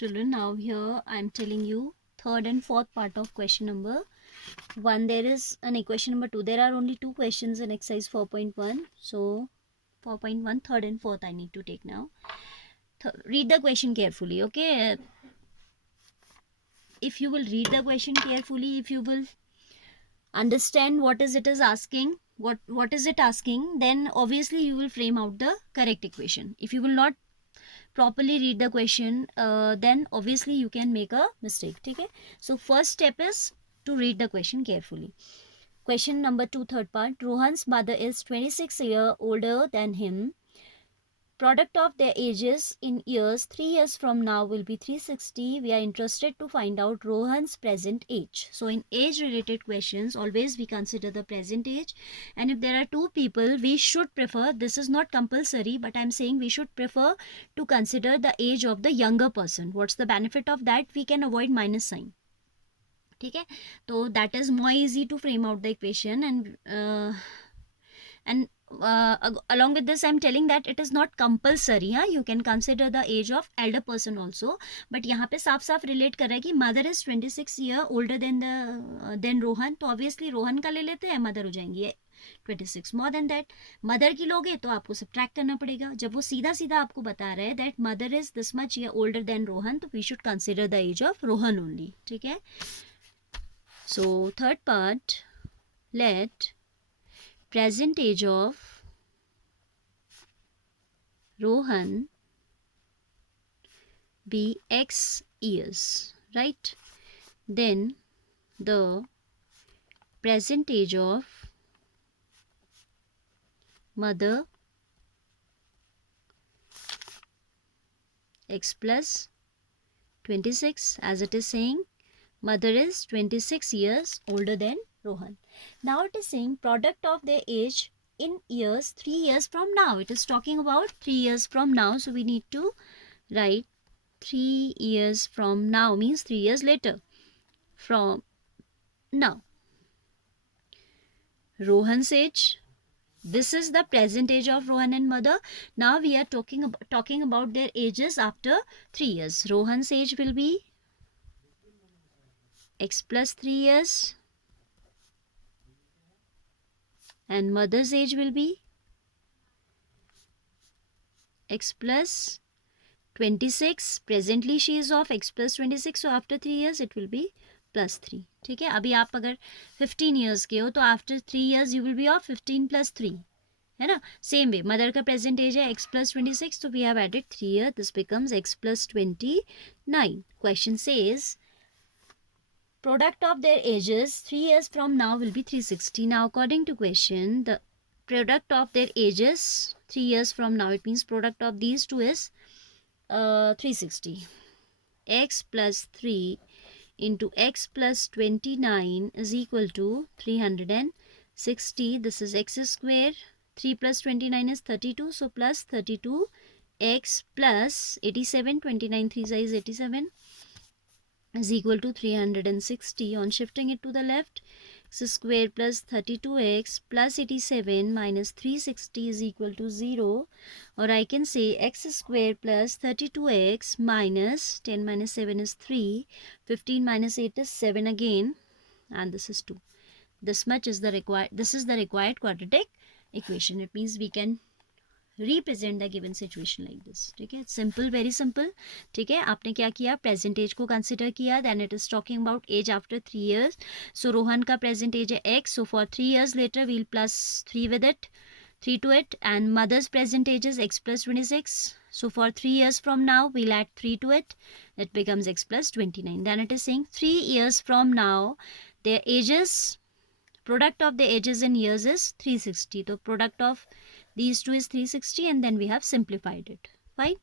Children, now here I am telling you third and fourth part of question number 1. There is an equation number 2. There are only 2 questions in exercise 4.1. So 4.1 third and fourth I need to take now. Read the question carefully, okay? If you will read the question carefully, if you will understand what is asking, what is it asking, then obviously you will frame out the correct equation. If you will not properly read the question, then obviously you can make a mistake. Okay, so first step is to read the question carefully. Question number 2, third part. Rohan's mother is 26 years older than him. Product of their ages in years, 3 years from now will be 360. We are interested to find out Rohan's present age. So in age related questions, always we consider the present age. And if there are 2 people, we should prefer, this is not compulsory, but I'm saying we should prefer to consider the age of the younger person. What's the benefit of that? We can avoid minus sign. Okay, so that is more easy to frame out the equation. And along with this, I'm telling that it is not compulsory. You can consider the age of elder person also, but यहाँ पे साफ साफ relate कर रहा है कि mother is 26 year older than Rohan, तो obviously Rohan का ले लेते हैं, mother हो जाएंगी 26 more than that. मदर की लोगे तो आपको सब्ट्रैक्ट करना पड़ेगा. जब वो सीधा सीधा आपको बता रहा है that mother is this much year older than Rohan, तो we should consider the age of Rohan only. ठीक है. So third part, let present age of Rohan be X years, right? Then the present age of mother X plus 26, as it is saying, mother is 26 years older than Rohan. Now it is saying product of their age in years 3 years from now. It is talking about 3 years from now. So we need to write 3 years from now, means 3 years later from now. Rohan's age. This is the present age of Rohan and mother. Now we are talking about their ages after 3 years. Rohan's age will be X plus 3 years. And mother's age will be X plus 26. Presently she is of X plus 26. So after 3 years it will be plus 3. ठीक है. अभी आप अगर 15 years के हो तो after 3 years you will be of 15 plus 3. है ना. Same way mother का present age है X plus 26. So we have added 3 here. This becomes X plus 29. Question says product of their ages 3 years from now will be 360. Now according to question, the product of their ages 3 years from now, it means product of these two is 360. X plus 3 into X plus 29 is equal to 360. This is X square. 3 plus 29 is 32. So plus 32 X plus 87. 29 3 is 87. Is equal to 360. On shifting it to the left, x square plus 32x plus 87 minus 360 is equal to 0. Or I can say x square plus 32x minus 10 minus 7 is 3. 15 minus 8 is 7 again. And this is 2. This much is the required. This is the required quadratic equation. It means we can represent the given situation like this. ठीक है. Simple, very simple. ठीक है. आपने क्या किया? Present age को consider किया. Then it is talking about age after 3 years. So Rohan का present age है X. So for 3 years later we'll plus 3 with it. 3 to it. And mother's present age is X plus 26. So for 3 years from now we'll add 3 to it. It becomes X plus 29. Then it is saying 3 years from now their ages, product of the ages in years is 360. So product of these two is 360 and then we have simplified it. Fine.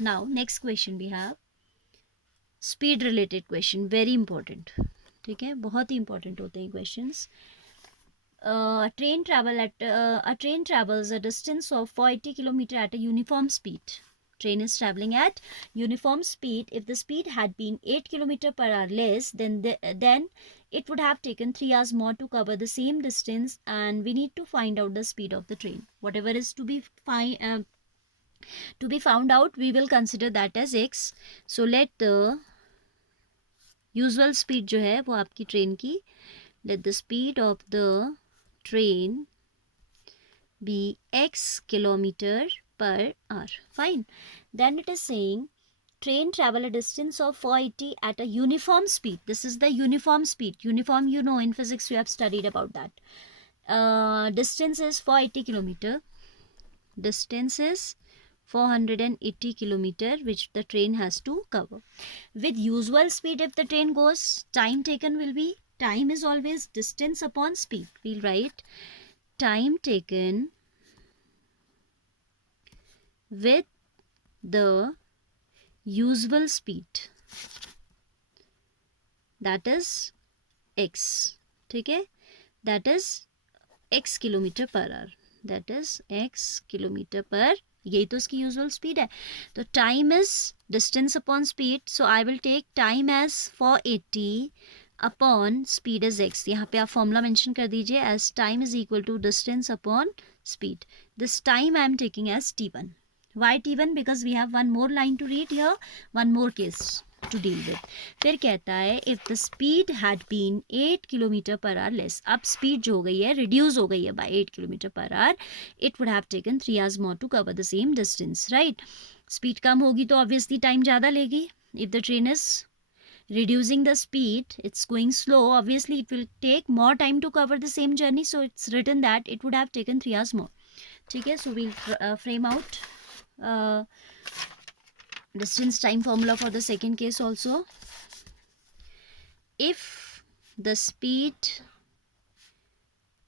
Now next question we have speed related question. Very important. ठीक है. बहुत ही important होते हैं questions. A train travels a distance of 480 km at a uniform speed. Train is traveling at uniform speed. If the speed had been 8 km per hour less, then it would have taken 3 hours more to cover the same distance, and we need to find out the speed of the train. Whatever is to be To be found out, we will consider that as x. So let the usual speed जो है वो आपकी train की, let the speed of the train be x kilometer per hour. Fine. Then it is saying train travel a distance of 480 at a uniform speed. This is the uniform speed. Uniform, you know, in physics we have studied about that. Distance is 480 kilometer. Distance is 480 kilometer which the train has to cover. With usual speed, if the train goes, time taken will be, time is always distance upon speed. We'll write time taken with the usual speed, that is x. ठीक है, that is x kilometre per hour, that is x kilometre per, यही तो इसकी usual speed है. तो time is distance upon speed, so I will take time as 480 upon speed is x. यहाँ पे आप फॉर्मूला मेंशन कर दीजिए as time is equal to distance upon speed. This time I am taking as t1. Why t1? Because we have one more line to read here, one more case to deal with. फिर कहता है if the speed had been 8 kilometre per our less. अब speed जो हो गई है reduce हो गई है by 8 kilometre per our. It would have taken 3 hours more to cover the same distance, right? Speed कम होगी तो ऑब्वियसली टाइम ज़्यादा लेगी. If the train is reducing the speed, it's going slow, obviously it will take more time to cover the same journey, so it's written that it would have taken 3 hours more. ठीक है, so we'll frame out distance time formula for the second case also. If the speed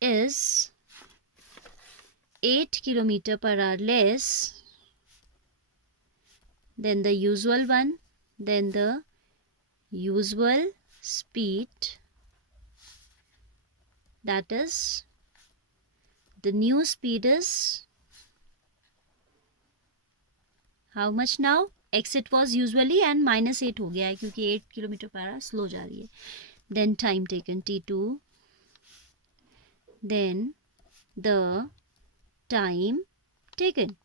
is 8 kilometer per hour less than the usual one, then the usual speed, that is the new speed is how much now? X it was usually and -8 हो गया है क्योंकि 8 kilometre per our slow जा रही है. Then time taken t2. Then the time taken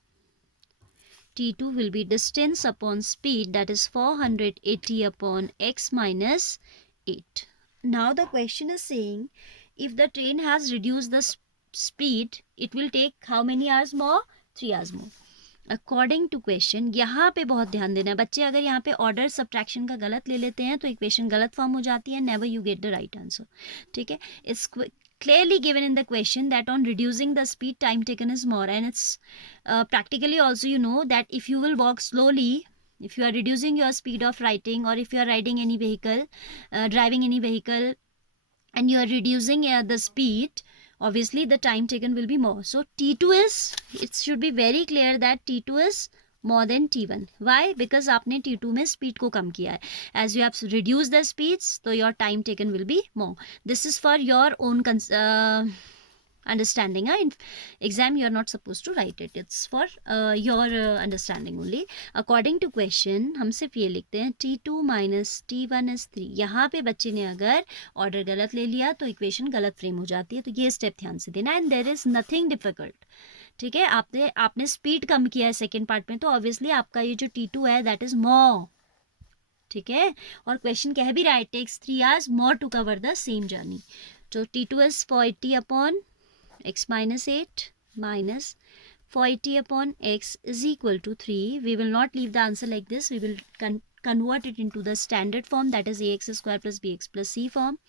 t2 will be distance upon speed, that is 480 upon x minus 8. Now the question is saying if the train has reduced the speed, it will take how many hours more? 3 hours more. According to question, यहाँ पे बहुत ध्यान देना है बच्चे. अगर यहाँ पे ऑर्डर सब्ट्रैक्शन का गलत ले लेते हैं तो इक्वेशन गलत फॉर्म हो जाती है. Never you get the right answer. ठीक है, it's clearly given in the question that on reducing the speed time taken is more, and it's practically also you know that if you will walk slowly, if you are reducing your speed of writing, or if you are riding any vehicle, driving any vehicle, and you are reducing the speed, obviously the time taken will be more. So t2 is, it should be very clear that t2 is more than t1. Why? Because आपने t2 में speed को कम किया है. As you have reduced the speeds, so your time taken will be more. This is for your own understanding. In exam you are not supposed to write it, it's for your understanding only. According to question हम सिर्फ ये लिखते हैं t2 minus t1 is 3. यहाँ पे बच्चे ने अगर ऑर्डर गलत ले लिया तो इक्वेशन गलत फ्रेम हो जाती है, तो ये स्टेप ध्यान से देना. And there is nothing difficult. ठीक है, आपने स्पीड कम किया है सेकेंड पार्ट में, तो ऑब्वियसली आपका ये जो t2 है दैट इज मोर. ठीक है, और क्वेश्चन कह भी रहा है takes 3 hours more to cover the same journey. तो t2 is 480 upon x minus 8 minus 480 upon x is equal to 3. We will not leave the answer like this. We will convert it into the standard form, that is ax square plus bx plus c form.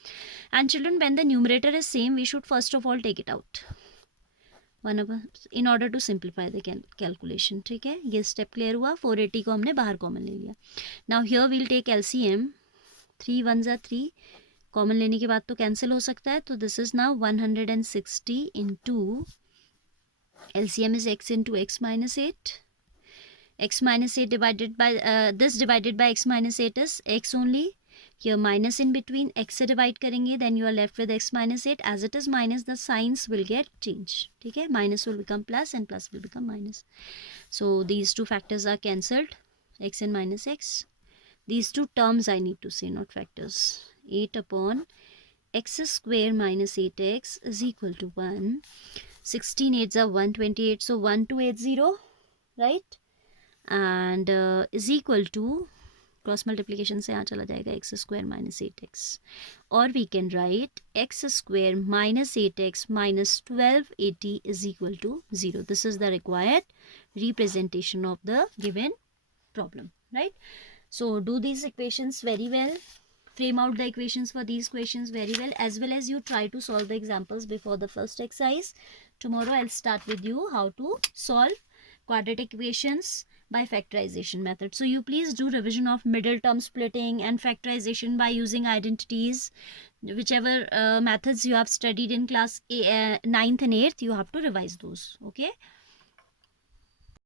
And children, when the numerator is same, we should first of all take it out in order to simplify the calculation. ठीक है, ये step clear हुआ. 480 को हमने बाहर common ले लिया. Now here we'll take LCM. 3 1s are 3. Common लेने के बाद तो कैंसिल हो सकता है, तो this is now 160 into LCM is x into x minus 8. X minus 8 divided by this divided by x minus 8 is x only. Here minus in between, x से divide करेंगे, then you are left with x minus 8. As it is minus, the signs will get changed. ठीक है, minus will become plus and plus will become minus. So these two factors are cancelled, x and minus x. These two terms I need to say, not factors. 8 upon x square minus 8x is equal to 1. 16 8s are 128, so 1280, right? and is equal to, cross multiplication से यहाँ चला जाएगा x square minus 8x, और we can write x square minus 8x minus 1280 is equal to 0. This is the required representation of the given problem, right? So do these equations very well, frame out the equations for these questions very well, as you try to solve the examples before the first exercise. Tomorrow I'll start with you how to solve quadratic equations by factorization method. So you please do revision of middle term splitting and factorization by using identities. Whichever methods you have studied in class 9th and 8th, you have to revise those, okay?